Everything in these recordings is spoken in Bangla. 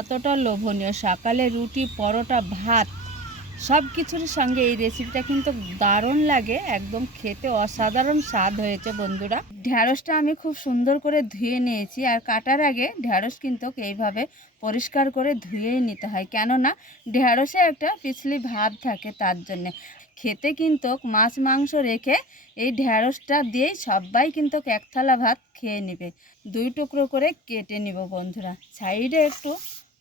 কতটা লোভনীয়। সকালে রুটি, পরোটা, ভাত সব কিছুর সঙ্গে এই রেসিপিটা কিন্তু দারুণ লাগে, একদম খেতে অসাধারণ স্বাদ হয়েছে বন্ধুরা। ঢ্যাঁড়সটা আমি খুব সুন্দর করে ধুয়ে নিয়েছি, আর কাটার আগে ঢ্যাঁড়স কিন্তু এইভাবে পরিষ্কার করে ধুয়েই নিতে হয়, কেননা ঢ্যাঁড়সে একটা পিছলি ভাব থাকে, তার জন্যে। খেতে কিন্তু মাছ মাংস রেখে এই ঢ্যাঁড়সটা দিয়েই সবাই কিন্তু এক থালা ভাত খেয়ে নেবে। 2 টুকরো করে কেটে নিব বন্ধুরা। সাইডে একটু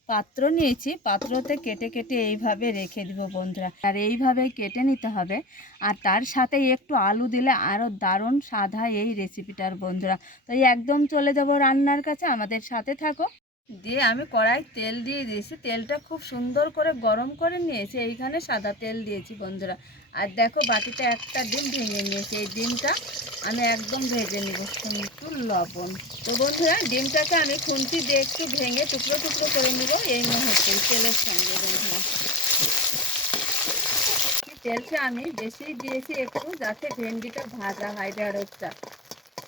পাত্র নিয়েছি, পাত্রতে কেটে কেটে এইভাবে রেখে দিব বন্ধুরা। আর এইভাবে কেটে নিতে হবে, আর তার সাথে একটু আলু দিলে আরও দারুণ স্বাদ হয় এই রেসিপিটার বন্ধুরা। তো একদম চলে যাব রান্নার কাছে, আমাদের সাথে থাকো। দিয়ে আমি কড়াই তেল দিয়ে দিয়েছি, তেলটা খুব সুন্দর করে গরম করে নিয়েছি। এইখানে সাদা তেল দিয়েছি বন্ধুরা। আর দেখো বাটিতে একটা ডিম ভেঙে নিয়েছি, এই ডিমটা আমি একদম ভেজে নেব, একটু লবণ। তো বন্ধুরা ডিমটাকে আমি খুন্তি দিয়ে একটু ভেঙে টুকরো টুকরো করে নেব এই মুহূর্তে তেলের সঙ্গে বন্ধুরা। তেলটা আমি বেশি দিয়েছি একটু, যাতে ভেন্ডিটা ভাজা হয় ঢেঁড়সটা,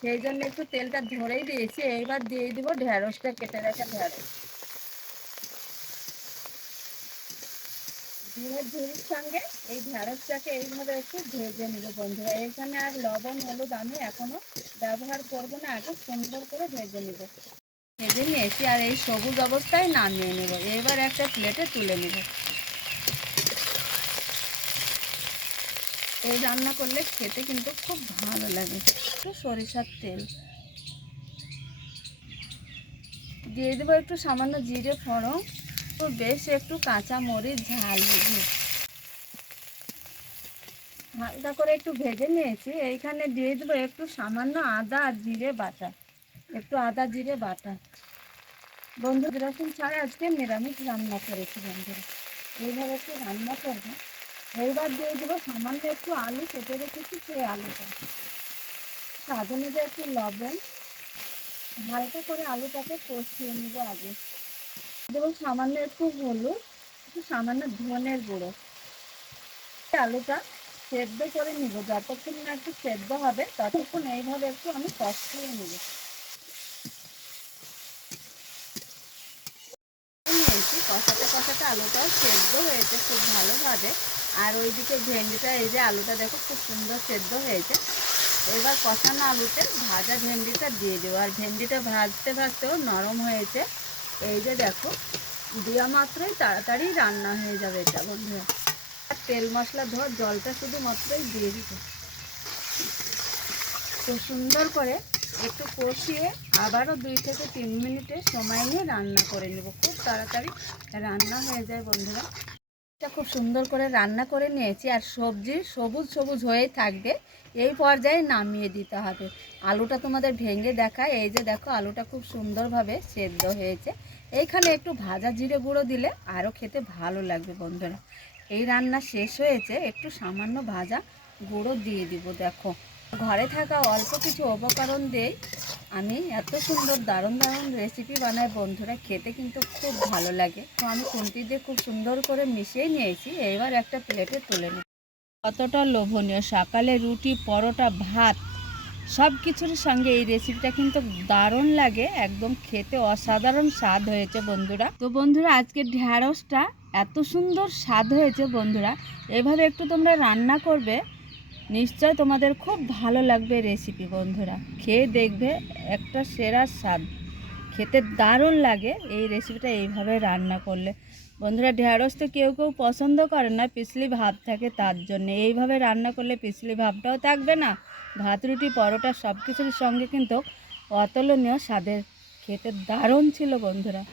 সেই জন্য একটু তেলটা ধরেই দিয়েছি। এইবার দিয়ে দিব ঢেঁড়সটা, কেটে রাখা ঢেঁড়স। ডিমের ঝুড়ির সঙ্গে এই ঢেঁড়সটাকে এইভাবে একটু ভেজে নেব বন্ধুরা। এখানে আর লবণ হলুদ আমি এখনো ব্যবহার করব না, আগে সুন্দর করে ভেজে নেব। ভেজে নিয়েছি, আর এই সবুজ অবস্থায় নামিয়ে নেব। এবার একটা প্লেটে তুলে নেব। এই রান্না করলে খেতে কিন্তু খুব ভালো লাগে। একটু সরিষার তেল দিয়ে দেবো, একটু সামান্য জিরে ফোড়ন, বেশ একটু কাঁচা মরিচ ঝাল বুঝে হালকা করে একটু ভেজে নিয়েছি। এইখানে দিয়ে দেবো একটু সামান্য আদা আর জিরে বাটা, একটু আদা জিরে বাটা। বন্ধু রসুন ছাড়া আজকে নিরামিষ রান্না করেছি বন্ধুরা, এইভাবে একটু রান্না করবো। এইবার দিয়ে দেবো সামান্য একটু আলু কেটে রেখেছি, সেই আলুটা। স্বাদ অনুযায়ী একটু লবণ, হালকা করে আলুটাকে কষিয়ে নেবো আগে। দেবো সামান্য একটু হলুদ, একটু সামান্য ধনের গুঁড়ো। আলুটা সেদ্ধ করে নিব, যতক্ষণ না একটু সেদ্ধ হবে ততক্ষণ এইভাবে একটু আমি কষিয়ে নেব। নিয়েছি কষাতে কষাতে আলুটাও সেদ্ধ হয়েছে খুব ভালোভাবে। আর ওইদিকে ভেন্ডিটা, এই যে আলুটা দেখো খুব সুন্দর সেদ্ধ হয়েছে। এবার কষানো আলুতে ভাজা ভেন্ডিটা দিয়ে দেবো, আর ভেন্ডিটা ভাজতে ভাজতেও নরম হয়েছে। এই যে দেখো, দেওয়া মাত্রই তাড়াতাড়ি রান্না হয়ে যাবে এটা বন্ধুরা। তেল মশলা ধোয়া জলটা শুধুমাত্রই দিয়ে দিতে, খুব সুন্দর করে একটু কষিয়ে আবারও 2 থেকে 3 মিনিটে সময় নিয়ে রান্না করে নেব। খুব তাড়াতাড়ি রান্না হয়ে যায় বন্ধুরা। এটা খুব সুন্দর করে রান্না করে নিয়েছি, আর সবজি সবুজ সবুজ হয়েই থাকবে। এই পর্যায়ে নামিয়ে দিতে হবে। আলুটা তোমাদের ভেঙে দেখায়, এই যে দেখো আলুটা খুব সুন্দরভাবে সেদ্ধ হয়েছে। এইখানে একটু ভাজা জিরে গুঁড়ো দিলে আরও খেতে ভালো লাগবে বন্ধুরা। এই রান্না শেষ হয়েছে, একটু সামান্য ভাজা গুঁড়ো দিয়ে দিব। দেখো ঘরে থাকা অল্প কিছু উপকরণ দিয়েই আমি এত সুন্দর দারুণ দারুণ রেসিপি বানাই বন্ধুরা, খেতে কিন্তু খুব ভালো লাগে। তো আমি খুন্তি দিয়ে খুব সুন্দর করে মিশিয়ে নিয়েছি, এবার একটা প্লেটে তুলে নিই। কতটা লোভনীয়। সকালে রুটি, পরোটা, ভাত সব কিছুর সঙ্গে এই রেসিপিটা কিন্তু দারুণ লাগে, একদম খেতে অসাধারণ স্বাদ হয়েছে বন্ধুরা। তো বন্ধুরা আজকে ঢ্যাঁড়সটা এত সুন্দর স্বাদ হয়েছে বন্ধুরা, এভাবে একটু তোমরা রান্না করবে, নিশ্চয় তোমাদের খুব ভালো লাগবে রেসিপি বন্ধুরা। খেয়ে দেখবে একটা সেরা স্বাদ, খেতে দারুণ লাগে এই রেসিপিটা এইভাবে রান্না করলে বন্ধুরা। ঢ্যাঁড়স তো কেউ কেউ পছন্দ করে না, পিছলি ভাব থাকে, তার জন্য এইভাবে রান্না করলে পিছলি ভাবটাও থাকবে না। ভাত রুটি পরোটা সব কিছুর সঙ্গে কিন্তু অতুলনীয় স্বাদের, খেতে দারুণ ছিল বন্ধুরা।